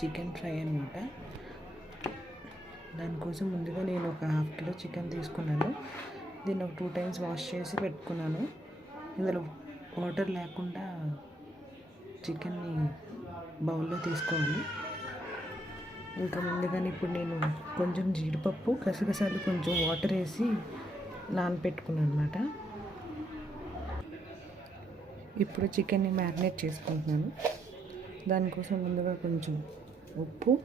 Chicken fry అనమాట దానికోసం ముందుగా నేను ఒక హాఫ్ కిలో చికెన్ తీసుకున్నాను. దీన్ని ఒక టూ టైమ్స్ వాష్ చేసి పెట్టుకున్నాను. ఇందులో వాటర్ లేకుండా చికెన్ని బౌల్లో తీసుకోవాలి. ఇంకా ముందుగానే ఇప్పుడు నేను కొంచెం జీడిపప్పు గసగసాలు కొంచెం వాటర్ వేసి నానపెట్టుకున్నాను అనమాట ఇప్పుడు చికెన్ని మ్యారినేట్ చేసుకుంటున్నాను. దానికోసం ముందుగా కొంచెం ఉప్పు.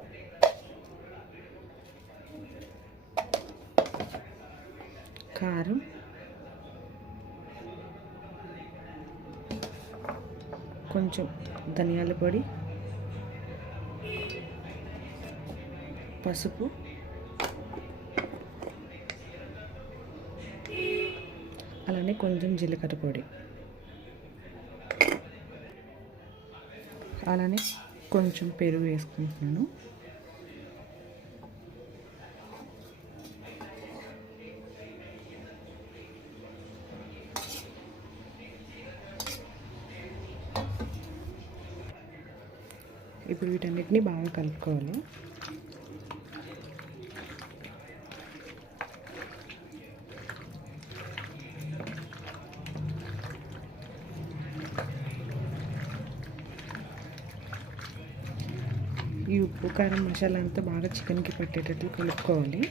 కారం. కొంచెం ధనియాల పొడి. పసుపు. అలానే కొంచెం జీలకర్ర పొడి. అలానే కొంచెం పెరుగు వేసుకుంటున్నాను. ఇప్పుడు వీటన్నిటిని బాగా కలుపుకోవాలి ఈ ఉప్పు కారం మసాలా అంతా బాగా చికెన్కి పట్టేటట్లు కలుపుకోవాలి.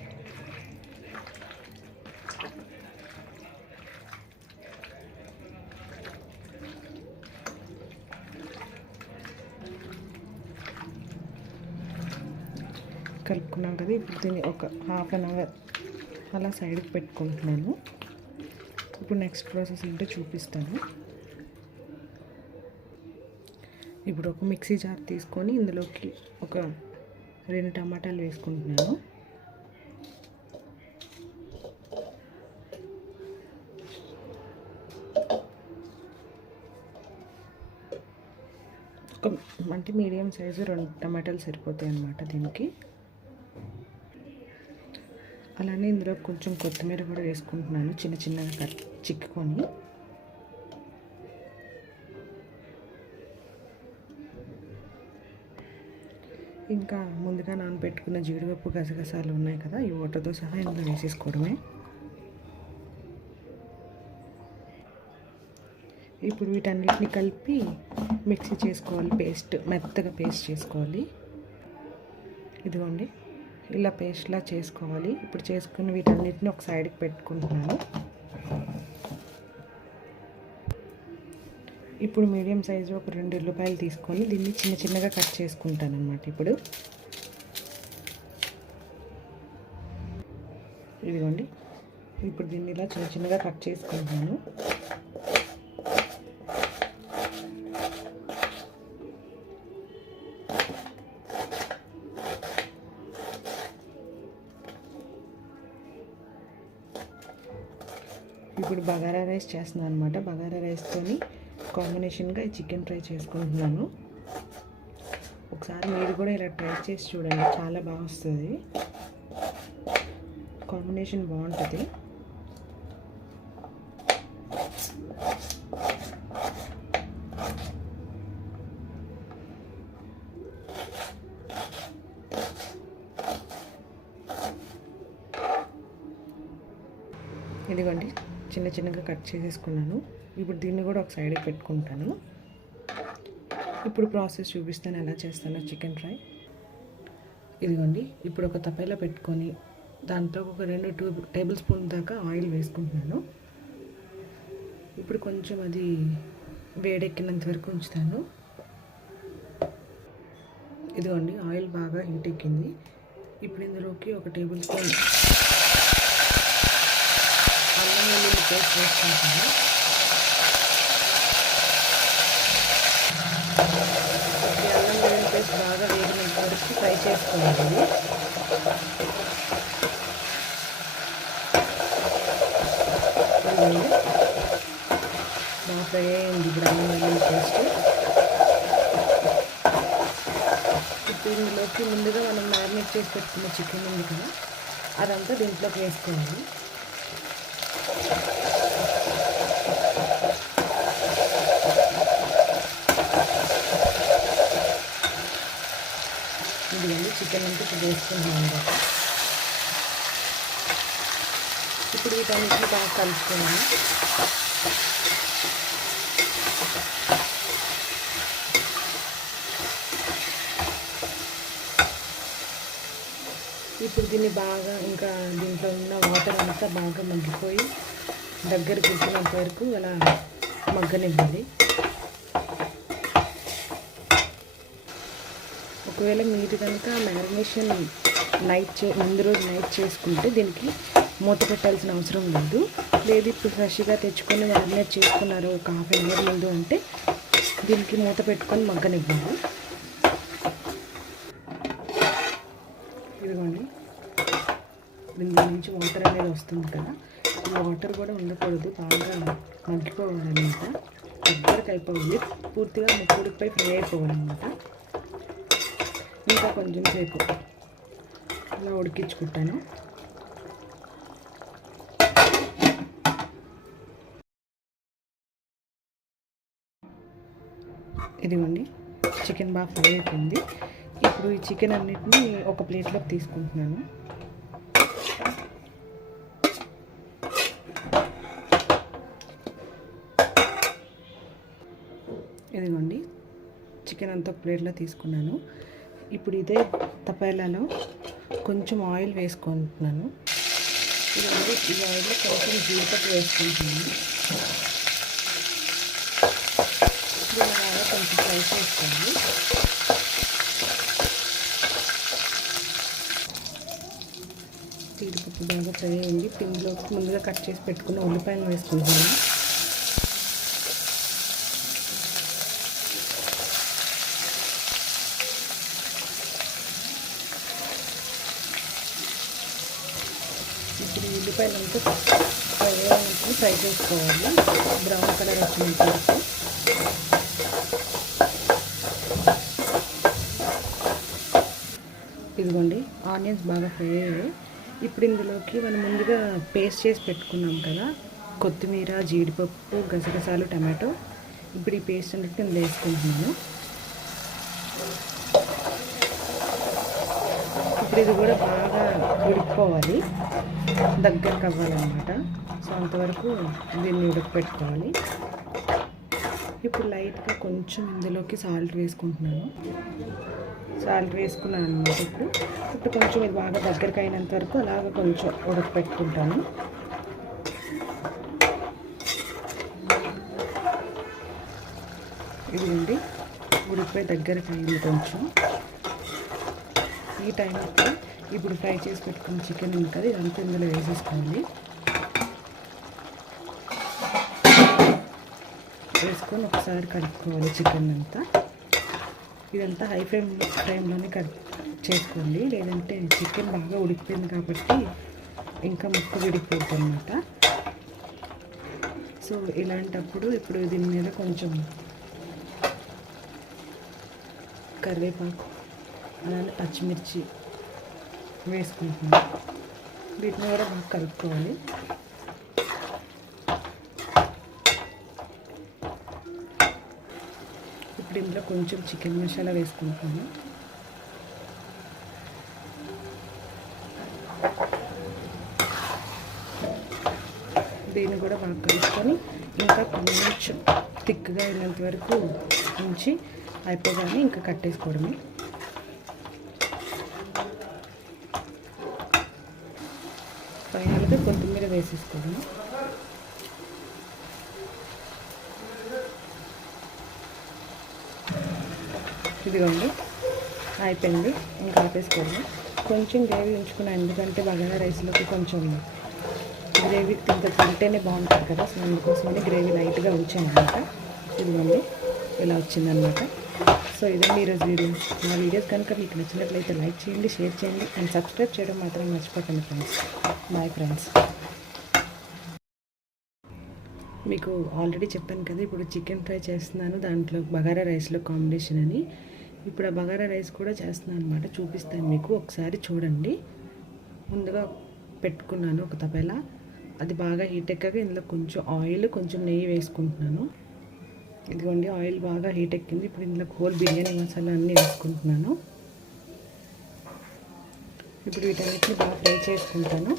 కలుపుకున్నాం కదా ఇప్పుడు దీన్ని ఒక హాఫ్ అన్ అవర్ అలా సైడ్కి పెట్టుకుంటున్నాను. ఇప్పుడు నెక్స్ట్ ప్రాసెస్ ఏంటో చూపిస్తాను. ఇప్పుడు ఒక మిక్సీ జార్ తీసుకొని ఇందులోకి ఒక రెండు టమాటాలు వేసుకుంటున్నాను. ఒక అంటే మీడియం సైజు రెండు టమాటాలు సరిపోతాయి అన్నమాట దీనికి. అలానే ఇందులో కొంచెం కొత్తిమీర కూడా వేసుకుంటున్నాను చిన్న చిన్నగా కట్ చిక్కుకొని. ఇంకా ముందుగా నానబెట్టుకున్న జీడిపప్పు గసగసాలు ఉన్నాయి కదా ఈ వాటర్తో సహా ఇందులో వేసేసుకోవడమే. ఇప్పుడు వీటన్నిటిని కలిపి మిక్సీ చేసుకోవాలి పేస్ట్ మెత్తగా పేస్ట్ చేసుకోవాలి. ఇదిగోండి ఇలా పేస్ట్లా చేసుకోవాలి. ఇప్పుడు చేసుకుని వీటన్నిటిని ఒక సైడ్కి పెట్టుకుంటున్నాను. ఇప్పుడు మీడియం సైజు ఒక రెండు ఉల్లిపాయలు తీసుకొని దీన్ని చిన్న చిన్నగా కట్ చేసుకుంటాను అనమాట ఇప్పుడు. ఇదిగోండి. ఇప్పుడు దీన్ని ఇలా చిన్న చిన్నగా కట్ చేసుకుంటాను ఇప్పుడు బగారా రైస్ చేస్తున్నాను అనమాట బగారా రైస్తోని కాంబినేషన్గా ఈ చికెన్ ఫ్రై చేసుకుంటున్నాను. ఒకసారి మీరు కూడా ఇలా ట్రై చేసి చూడండి. చాలా బాగా వస్తుంది. కాంబినేషన్ బాగుంటుంది ఇదిగోండి చిన్న చిన్నగా కట్ చేసేసుకున్నాను. ఇప్పుడు దీన్ని కూడా ఒక సైడ్కి పెట్టుకుంటాను. ఇప్పుడు ప్రాసెస్ చూపిస్తాను ఎలా చేస్తానో చికెన్ ఫ్రై. ఇదిగోండి ఇప్పుడు ఒక తపేలా పెట్టుకొని దాంట్లో ఒక రెండు టూ టేబుల్ స్పూన్ దాకా ఆయిల్ వేసుకుంటున్నాను. ఇప్పుడు కొంచెం అది వేడెక్కినంత వరకు ఉంచుతాను. ఇదిగోండి ఆయిల్ బాగా హీట్ ఎక్కింది. ఇప్పుడు ఇందులోకి ఒక టేబుల్ స్పూన్ అల్లం వెల్లుల్లి పేస్ట్ ఈ అల్లం వెల్లుల్లి పేస్ట్ బాగా వేగినంత వరకు ఫ్రై చేసుకోవాలి బాగా ఫ్రై అయింది. ఇప్పుడు అల్లం వెల్లుల్లి పేస్ట్ ఇప్పుడు ముందుగా మనం మ్యారినేట్ చేసి పెట్టుకున్న చికెన్ ఉంది కదా అదంతా దీంట్లోకి వేసుకోవాలి ఇదిగోండి చికెన్ అంతా ఇప్పుడు వేసుకుంటున్నాను అనమాట. ఇప్పుడు వీటన్నిటిని బాగా కలుపుకున్నాను ఇప్పుడు దీన్ని బాగా ఇంకా దీంట్లో ఉన్న వాటర్ అంతా బాగా మగ్గిపోయి దగ్గర కూర్చున్నంత వరకు అలా మగ్గనివ్వాలి. ఒకవేళ మీరు కనుక మ్యారినేషన్ నైట్ చే ముందు రోజు నైట్ చేసుకుంటే దీనికి మూత పెట్టాల్సిన అవసరం లేదు. లేదు ఇప్పుడు ఫ్రెష్గా తెచ్చుకొని మ్యారినేట్ చేసుకున్నారు ఒక హాఫ్ అన్ అవర్ ముందు అంటే దీనికి మూత పెట్టుకొని మగ్గనివ్వాలి ఇదిగోండి. దీని నుంచి వాటర్ అనేది వస్తుంది కదా. ఈ వాటర్ కూడా ఉండకూడదు బాగా మగ్గిపోవాలన్నమాట. దగ్గరకు అయిపోవాలి పూర్తిగా ముక్కుడిపై ఫ్రై అయిపోవాలన్నమాట. ఇంకా కొంచెం సేపు అలా ఉడికించుకుంటాను. ఇదిగోండి చికెన్ బాగా ఫ్రై అయిపోయింది. ఇప్పుడు ఈ చికెన్ అన్నిటిని ఒక ప్లేట్లోకి తీసుకుంటున్నాను. ఇదిగోండి చికెన్ అంతా ఒక ప్లేట్లో తీసుకున్నాను. ఇప్పుడు ఇదే తపేలాలో కొంచెం ఆయిల్ వేసుకుంటున్నాను. ఇది ఈ ఆయిల్లో కొంచెం జీడిపప్పు వేసుకుంటున్నాను. ఇప్పుడు బాగా కొంచెం ఫ్రై చేసుకోండి. జీడిపప్పు బాగా ఫ్రై అయింది. పిండిలో ముందుగా కట్ చేసి పెట్టుకున్న ఉల్లిపాయలు వేసుకుంటున్నాను ఇప్పుడు ఈ ఉల్లిపాయలు అంతా ఫ్రై వేసుకోవాలి. చేసుకోవాలి బ్రౌన్ కలర్ వచ్చింది వరకు ఇదిగోండి ఆనియన్స్ బాగా ఫ్రై అయ్యాయి. ఇప్పుడు ఇందులోకి మనం ముందుగా పేస్ట్ చేసి పెట్టుకున్నాం కదా కొత్తిమీర జీడిపప్పు గసగసాలు టమాటో. ఇప్పుడు ఈ పేస్ట్ అన్నిటి నేను వేసుకుంటున్నాను. ఇప్పుడు ఇది కూడా బాగా ఉడికిపోవాలి. దగ్గరకు అవ్వాలన్నమాట. సో అంతవరకు దీన్ని ఉడకపెట్టుకోవాలి. ఇప్పుడు లైట్గా కొంచెం ఇందులోకి సాల్ట్ వేసుకుంటున్నాను. సాల్ట్ వేసుకున్నాను అనమాట ఇప్పుడు. ఇప్పుడు కొంచెం ఇది బాగా దగ్గరికి అయినంత వరకు అలాగ కొంచెం ఉడకపెట్టుకుంటాను. ఇదిగోండి ఉడికిపోయి దగ్గరకు అయింది కొంచెం. ఈ టైంకి ఇప్పుడు ఫ్రై చేసి పెట్టుకున్న చికెన్ ఉంటుంది ఇదంతా ఇందులో వేసేసుకోండి. వేసుకొని ఒకసారి కలుపుకోవాలి చికెన్ అంతా. ఇదంతా హై ఫ్లేమ్ ఫ్లేమ్లోనే కలుపు చేసుకోండి. లేదంటే చికెన్ బాగా ఉడికిపోయింది కాబట్టి ఇంకా ముక్క విడిపోద్ది అనమాట సో ఇలాంటప్పుడు ఇప్పుడు దీని మీద కొంచెం కరివేపాకు అలానే పచ్చిమిర్చి వేసుకుంటున్నాను. వీటిని కూడా బాగా కలుపుకోవాలి. ఇప్పుడు ఇందులో కొంచెం చికెన్ మసాలా వేసుకుంటాను. దీన్ని కూడా బాగా కలుపుకొని ఇంకా కొంచెం థిక్గా అయినంత వరకు ఉంచి అయిపోగానే ఇంకా కట్టేసుకోవడమే ఫైనల్గా కొత్తిమీర వేసేసుకోవడం ఇదిగోండి అయిపోయింది. ఇంకా ఆపేసుకోండి. కొంచెం గ్రేవీ ఉంచుకున్నాను ఎందుకంటే బగారా రైస్లోకి కొంచెం గ్రేవీ ఇంత తింటేనే బాగుంటుంది కదా. సో అందుకోసమని గ్రేవీ లైట్గా ఉంచాను అనమాట ఇదిగోండి ఇలా వచ్చిందనమాట. సో ఇదండి ఈరోజు వీడియో. నా వీడియోస్ కనుక మీకు నచ్చినట్లయితే లైక్ చేయండి షేర్ చేయండి అండ్ సబ్స్క్రైబ్ చేయడం మాత్రం మర్చిపోకండి ఫ్రెండ్స్. Bye friends. మీకు ఆల్రెడీ చెప్పాను కదా ఇప్పుడు చికెన్ ఫ్రై చేస్తున్నాను. దాంట్లో బగారా రైస్లో కాంబినేషన్ అని. ఇప్పుడు ఆ బగారా రైస్ కూడా చేస్తున్నాను అనమాట చూపిస్తాను మీకు. ఒకసారి చూడండి. ముందుగా పెట్టుకున్నాను ఒక తపేలా అది బాగా హీట్ ఎక్కాక ఇందులో కొంచెం ఆయిల్ కొంచెం నెయ్యి వేసుకుంటున్నాను. ఇదిగోండి ఆయిల్ బాగా హీట్ ఎక్కింది. ఇప్పుడు ఇందులో హోల్ బిర్యానీ మసాలా అన్నీ వేసుకుంటున్నాను. ఇప్పుడు వీటన్నిటిని బాగా ఫ్రై చేసుకుంటాను.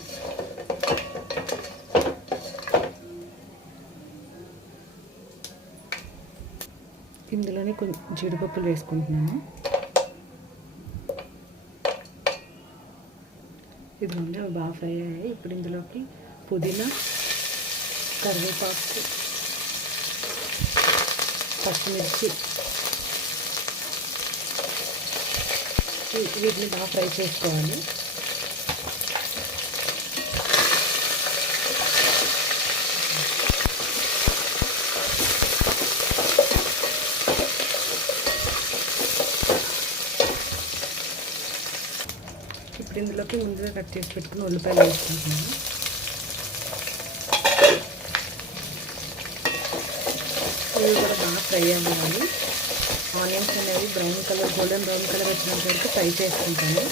ఇందులోనే కొంచెం జీడిపప్పులు వేసుకుంటున్నాను. ఇదిగోండి అవి బాగా ఫ్రై అయ్యాయి. ఇప్పుడు ఇందులోకి పుదీనా కరివేపాకు పచ్చిమిర్చి వీటిని బాగా ఫ్రై చేసుకోవాలి. ఇందులోకి ముందుగా కట్ చేసి పెట్టుకుని ఉల్లిపాయలు వేసుకుంటున్నాను. ఇవి కూడా బాగా ఫ్రై అవ్వాలి. ఆనియన్స్ అనేవి brown colour golden brown colour వచ్చినంత వరకు ఫ్రై చేసుకుంటాను.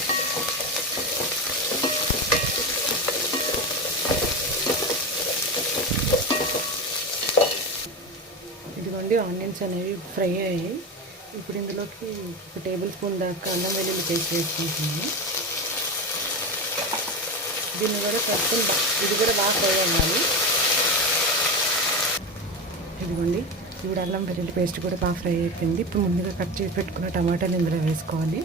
ఇదిగోండి ఆనియన్స్ అనేవి ఫ్రై అయ్యాయి. ఇప్పుడు ఇందులోకి ఒక టేబుల్ స్పూన్ దాకా అల్లం వెల్లుల్లి పేస్ట్ వేసుకుంటున్నాను. దీన్ని కూడా కలుపుకొని ఇది కూడా బాగా ఫ్రై అవ్వాలి ఇదిగోండి ఇప్పుడు అల్లం వెల్లుల్లి పేస్ట్ కూడా బాగా ఫ్రై అయిపోయింది. ఇప్పుడు ముందుగా కట్ చేసి పెట్టుకున్న టమాటాలు ఇందులో వేసుకోవాలి.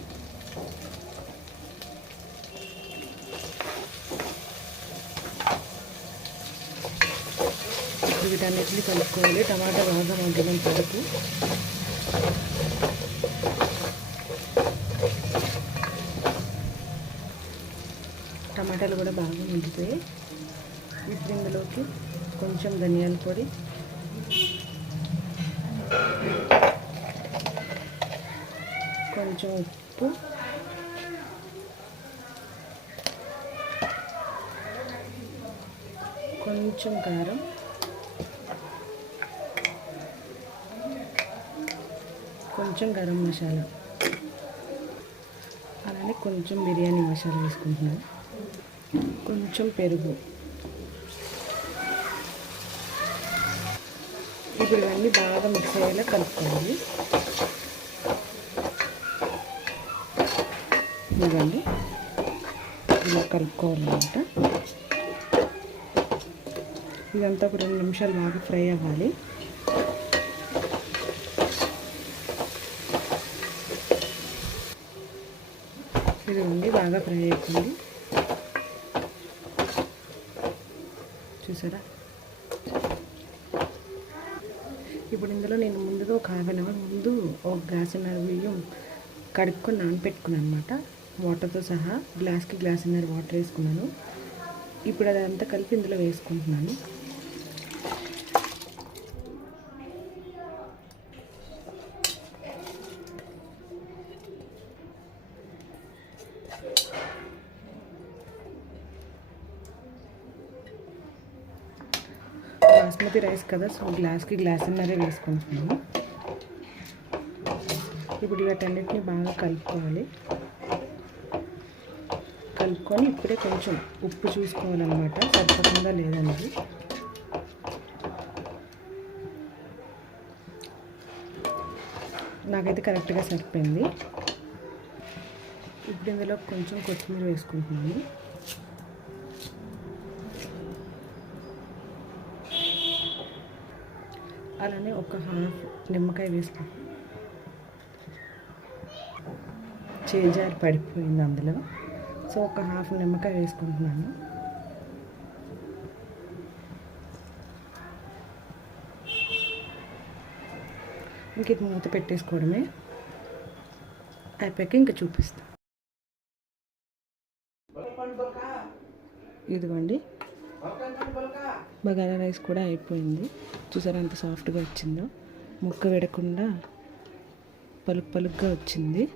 వీటన్నిటిని కలుపుకోవాలి. టమాటా బాగా మగ్గడం వరకు. టమాటాలు కూడా బాగా మగ్గిపోయి ఇప్పుడు ఇందులోకి కొంచెం ధనియాల పొడి. కొంచెం ఉప్పు. కొంచెం కారం. కొంచెం గరం మసాలా. అలానే కొంచెం బిర్యానీ మసాలా వేసుకుంటున్నాను. కొంచెం పెరుగు. ఇప్పుడు ఇవన్నీ బాగా మిక్స్ అయ్యేలా కలుపుకోవాలి ఇవ్వండి ఇలా కలుపుకోవాలన్నమాట. ఇదంతా ఒక రెండు నిమిషాలు బాగా ఫ్రై అవ్వాలి. ఇది ఉండి బాగా ఫ్రై అవుతుంది చూసారా? ఇప్పుడు ఇందులో నేను ముందుగా ఒక హాఫ్ అన్ అవర్ ముందు ఒక గ్లాస్ ఉన్నర బియ్యం కడుక్కొని నానపెట్టుకున్నాను అనమాట వాటర్తో సహా గ్లాస్కి గ్లాస్ ఉన్నర వాటర్ వేసుకున్నాను. ఇప్పుడు అదంతా కలిపి ఇందులో వేసుకుంటున్నాను బాస్మతి రైస్ కదా సో గ్లాస్కి గ్లాసున్నరే వేసుకుంటున్నాను ఇప్పుడు వీటన్నిటిని బాగా కలుపుకోవాలి. కలుపుకొని ఇప్పుడే కొంచెం ఉప్పు చూసుకోవాలన్నమాట. సరిపోతుందా లేదన్నది నాకైతే కరెక్ట్గా సరిపోయింది. ఇప్పుడు ఇందులో కొంచెం కొత్తిమీర వేసుకుంటున్నాను. అలానే ఒక హాఫ్ నిమ్మకాయ వేసుకో. చేజారి పడిపోయింది అందులో. సో ఒక హాఫ్ నిమ్మకాయ వేసుకుంటున్నాను. ఇంక ఇది మూత పెట్టేసుకోవడమే. అయిపోయాక ఇంకా చూపిస్తాను ఇదిగోండి. బగారా రైస్ కూడా అయిపోయింది. చూసారా ఎంత సాఫ్ట్గా వచ్చిందో? ముక్క విడకుండా పలుకు పలుగ్గా వచ్చింది.